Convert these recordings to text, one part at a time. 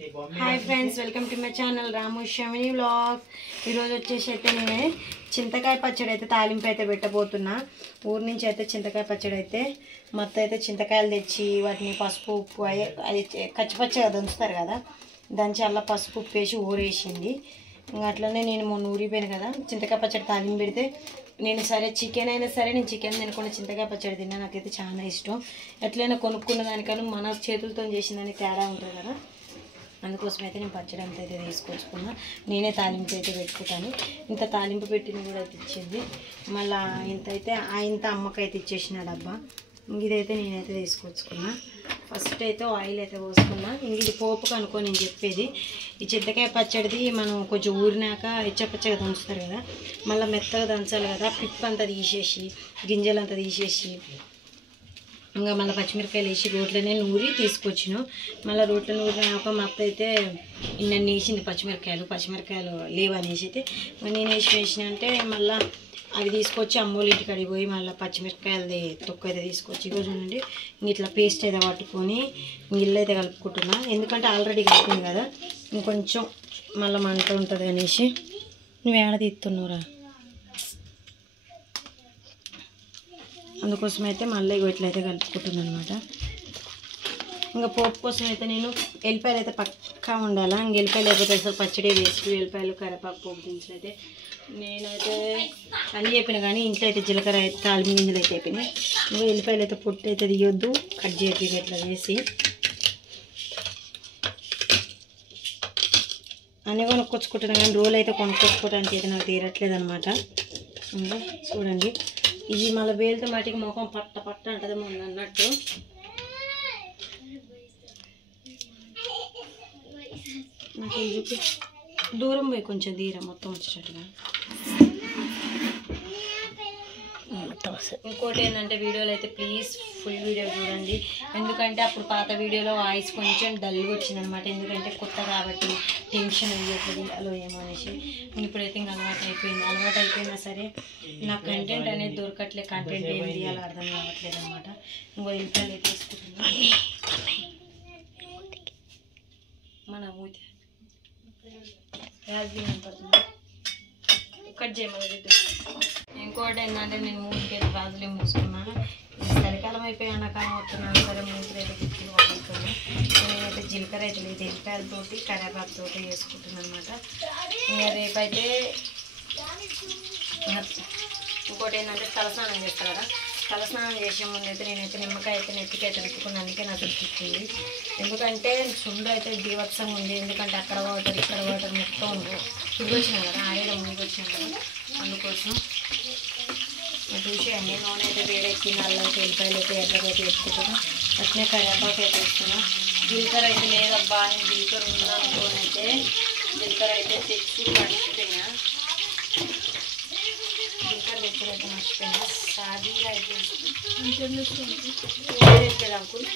Hi friends welcome to my channel Ramu Shamini vlogs ఈరోజు వచ్చేసి అయితే నేను చింతకాయ పచ్చడి అయితే తాలింపు అయితే పెట్టబోతున్నా ఊరు నుంచి అయితే చింతకాయ పచ్చడి అయితే మొత్తం అయితే చింతకాయలు తెచ్చి వాటిని పసుపు ఉప్పు అది కచ్చిపచ్చగా దంచుతారు కదా దంచి అలా పసుపు ఉప్పు వేసి ఊరేసింది ఇంకా అట్లనే నేను మొన్న ఊరిపోయాను కదా చింతకాయ పచ్చడి తాలింపు పెడితే నేను సరే చికెన్ అయినా సరే నేను చికెన్ తినకుండా చింతకాయ పచ్చడి తిన్నా నాకైతే చాలా ఇష్టం ఎట్లయినా కొనుక్కున్న దానికన్నా మన చేతులతో చేసిన దానికి తేడా ఉంటుంది కదా అందుకోసం అయితే నేను పచ్చడి అంతా అయితే తీసుకొచ్చుకున్నా నేనే తాలింపు అయితే పెట్టుకుంటాను ఇంత తాలింపు పెట్టింది కూడా అయితే ఇచ్చింది మళ్ళీ ఇంత అయితే ఇంత అమ్మకైతే ఇచ్చేసిన డబ్బా ఇదైతే నేనైతే తీసుకొచ్చుకున్నా ఫస్ట్ అయితే ఆయిల్ అయితే పోసుకున్నా ఇది పోపుకు అనుకో నేను చెప్పేది ఈ చింతకాయ పచ్చడిది మనం కొంచెం ఊరినాక ఇచ్చపచ్చగా దంచుతారు కదా మళ్ళీ మెత్తగా దంచాలి కదా పిప్పు అంతా తీసేసి గింజలంతా తీసేసి ఇంకా మళ్ళీ పచ్చిమిరకాయలు వేసి రోట్లోనే నూరి తీసుకొచ్చిన మళ్ళీ రోట్లో నూరినాక మా అత్త అయితే నన్ను వేసింది పచ్చిమిరకాయలు లేవనేసి అయితే నేను వేసిన అంటే మళ్ళీ అవి తీసుకొచ్చి అమ్మోళ్ళ ఇంటికి అడిగిపోయి మళ్ళీ పచ్చిమిరకాయలది తొక్కు అయితే తీసుకొచ్చి ఈరోజు నుండి ఇట్లా పేస్ట్ అయితే పట్టుకొని ఇల్లు అయితే కలుపుకుంటున్నా ఎందుకంటే ఆల్రెడీ కలిపింది కదా ఇంకొంచెం మళ్ళీ మంట ఉంటుంది అనేసి నువ్వు ఏడ తీస్తున్నావురా అందుకోసం అయితే మళ్ళీ ఇట్లయితే కలుపుకుంటున్నాను అనమాట ఇంకా పోపు కోసం అయితే నేను ఎల్లిపాయలు అయితే పక్కా ఉండాలా ఇంక ఎల్లిపాయలు లేకపోతే అసలు పచ్చడి వేస్ట్ ఎల్లిపాయలు కరివేపాకు పోపు దినుసులు అయితే నేనైతే అన్నీ చెప్పిన కానీ ఇంట్లో అయితే జీలకర్ర అయితే తాలింపు గింజలు అయితే అయిపోయినాయి ఇంకా ఎల్లిపాయలు అయితే పొట్టు అయితే తీయొద్దు కట్ చేసి ఇట్లా వేసి అన్నీ కొనుక్కొచ్చుకుంటున్నాను కానీ రోలు అయితే కొనుక్కొచ్చుకోవడానికి అయితే నాకు తీరట్లేదు అనమాట చూడండి ఇది మళ్ళీ వేలుతో మాటికి ముఖం పట్ట అంటది మొన్న అన్నట్టు నాకు ఇది దూరం పోయి కొంచెం తీరా మొత్తం వచ్చేటట్టుగా ఇంకోటి ఏంటంటే వీడియోలో అయితే ప్లీజ్ ఫుల్ వీడియో చూడండి ఎందుకంటే అప్పుడు పాత వీడియోలో వాయిస్ కొంచెం డల్గా వచ్చిందనమాట ఎందుకంటే కొత్త కాబట్టి టెన్షన్ అయ్యేది అలో ఏమో అనేసి ఇప్పుడైతే ఇంకా అలవాటు అయిపోయినా సరే నాకు కంటెంట్ అనేది దొరకట్లే కంటెంట్ ఏం తీయాలో అర్థం కావట్లేదు అనమాట ఇంకో ఇంట్లో తీసుకుంటున్నా మన మూతి కట్ చేయమని ఇంకోటి ఏంటంటే నేను మూతికి అయితే రాజులే మూసుకున్నాను చలికాలం అయిపోయి ఎండాకాలం వస్తున్నాను సరే మూతికి అయితే గుర్తులు వాడుతున్నాను నేనైతే జీలకర్ర అయితే లేదు జీలకర్రతోటి కరివేపాకుతోటి వేసుకుంటున్నాను అనమాట ఇంకా రేపైతే ఇంకోటి ఏంటంటే తలస్నానం చేస్తారు కదా తలస్నానం చేసే ముందు అయితే నేనైతే నిమ్మకాయ అయితే నెత్తికి అయితే పెట్టుకున్నాను అందుకే నాకు అనిపిస్తుంది ఎందుకంటే చుండు అయితే బీభత్సంగా ఉంది ఎందుకంటే అక్కడ వాటర్ ఇక్కడ వాటర్ మొత్తం ఫుడ్ వచ్చినాం కదా ఆరేదో ముందుకు వచ్చినాం కదా అందుకోసం చూసేయండి నూనె అయితే వేడెక్కి నల్లకి ఎల్లిపాయలు అయితే ఎర్రగా అయితే వేసుకుంటాను అట్నే కరివేపాకు అయితే వేస్తున్నాను జీలకర్ర అయితే లేదబ్బా అని జీలకర్ర ఉందనుకోని అయితే జీలకర్ర అయితే తెచ్చి మర్చిపోయినా జీలకర్ర తెచ్చి మర్చిపోయినా సాజీగా అయితే వేయట్లేదు అంకుల్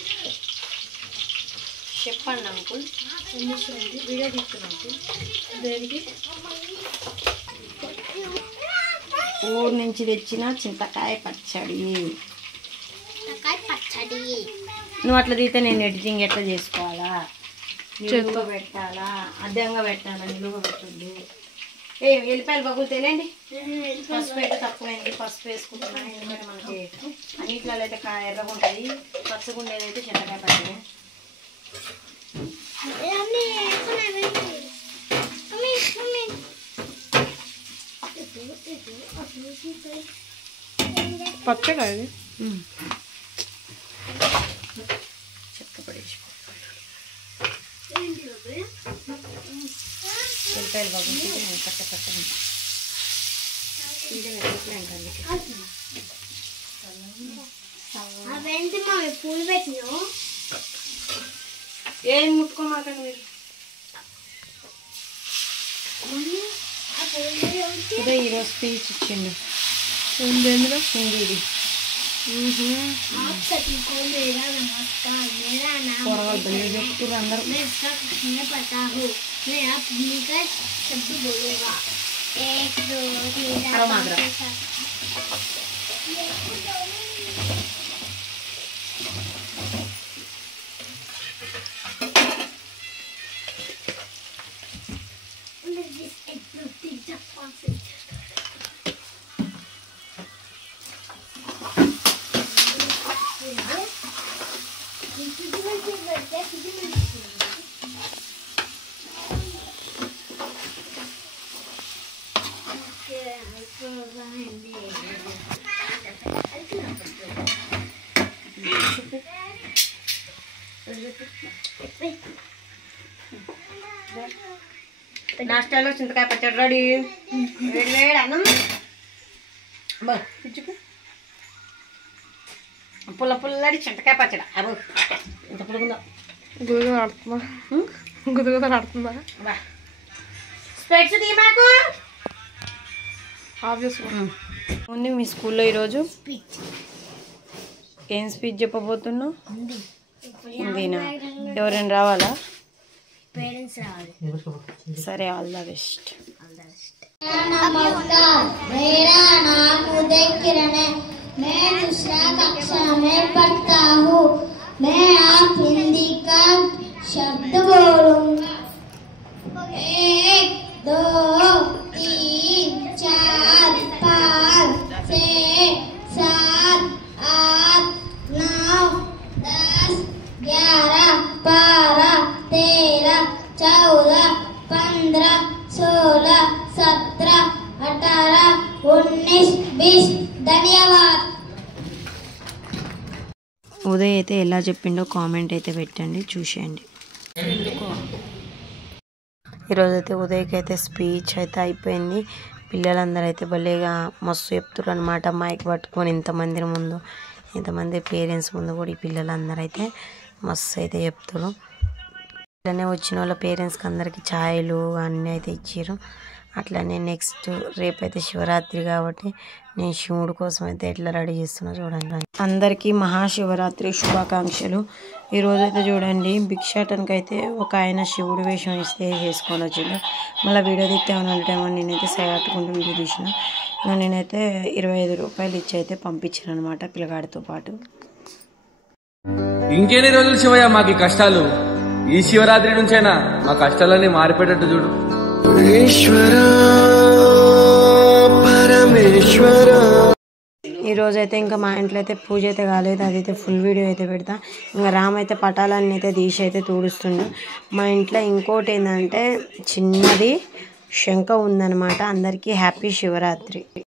చెప్పండి అంకుల్ వీడియో తీస్తున్నాను అంకుల్ దేనికి ఊరు నుంచి తెచ్చిన చింతకాయ పచ్చడి నువ్వు అట్లా తీస్తే నేను ఎడిటింగ్ ఎట్లా చేసుకోవాలా నిలువుగా పెట్టాలా అడ్డంగా పెట్టాలా నిలువుగా పెట్టండి ఎల్లిపాయలు బగులు తెలియండి పసుపు అయితే తక్కువైంది పసుపు వేసుకుంటున్నాను ఎందుకంటే మనకి అన్నిట్లో అయితే ఎర్రగా ఉంటుంది పచ్చగా ఉండేది అయితే చింతకాయ పచ్చడి పచ్చగా అది చెక్క పడేసి ఎల్లిపాయలు బాగుంటుంది నేను పట్టండి పూలు పెట్టినా ఏం ముట్టుకోమాకండి మీరు ఇదే ఈరోజు స్పీచ్ ఇచ్చిండు ఎందులో హిందీది చెప్తున్నారు అందరూ నాష్టాలో చింతకాయ పచ్చడి రెడీ. వేడి వేడి అన్నం పుల్ల పుల్లడి చింతకాయ పచ్చడి. అబ్బో ఎంత పులుగుందో. గుదగుదలాడుతుందా? స్పెక్స్ తీ మాకు. ఉంది మీ స్కూల్లో ఈరోజు ఏం స్పీచ్ చెప్పబోతున్నావు? హిందీనా? ఎవరైనా రావాలా? సరే, ఆల్ ద బెస్ట్. मेरा नाम उदय किरण है। मैं दूसरा कक्षा में पढ़ता हूँ। मैं आप हिंदी का शब्द बोलूँगा। 1 2 3 4 5 6 7 8 9 10 11 12 13 14 15 16 17 18 19 20. ధన్యవాద్. ఉదయ్ అయితే ఎలా చెప్పిండో కామెంట్ అయితే పెట్టండి, చూసేయండి. ఈరోజైతే ఉదయ్కి అయితే స్పీచ్ అయితే అయిపోయింది. పిల్లలందరూ అయితే భలేగా మస్తు చెప్తున్నారు అనమాట. మైక్ పట్టుకొని ఇంతమంది పేరెంట్స్ ముందు కూడా ఈ పిల్లలందరూ అయితే మస్తు అయితే చెప్తారు. ఇట్లానే వచ్చిన వాళ్ళ పేరెంట్స్కి అందరికీ ఛాయలు అన్నీ అయితే ఇచ్చారు. అట్లనే నెక్స్ట్ రేపైతే శివరాత్రి కాబట్టి నేను శివుడు కోసం అయితే ఎట్లా రెడీ చేస్తున్నా చూడండి. అందరికీ మహాశివరాత్రి శుభాకాంక్షలు. ఈరోజైతే చూడండి భిక్షాటన్కి అయితే ఒక ఆయన శివుడు వేషం ఇస్తే చేసుకొని వచ్చిండు. మళ్ళీ వీడియో తీద్దామని అంటేమో నేనైతే సగట్టుకుంటూ వీడియో తీసిన. నేనైతే 25 రూపాయలు ఇచ్చి అయితే పంపించాను అనమాట పిల్లగాడితో పాటు. ఇంకెన్ని రోజులు శివయ్య మాకు కష్టాలు? ఈ శివరాత్రి నుంచైనా మా కష్టాలన్నీ మారిపోయేటట్టు చూడు. ఈరోజైతే ఇంకా మా ఇంట్లో అయితే పూజ అయితే కాలేదు. అదైతే ఫుల్ వీడియో అయితే పెడతా. ఇంకా రామ్ అయితే పటాలన్నీ అయితే తీసి అయితే తుడుస్తుండు. మా ఇంట్లో ఇంకోటి ఏంటంటే చిన్నది శంఖ ఉందన్నమాట. అందరికీ హ్యాపీ శివరాత్రి.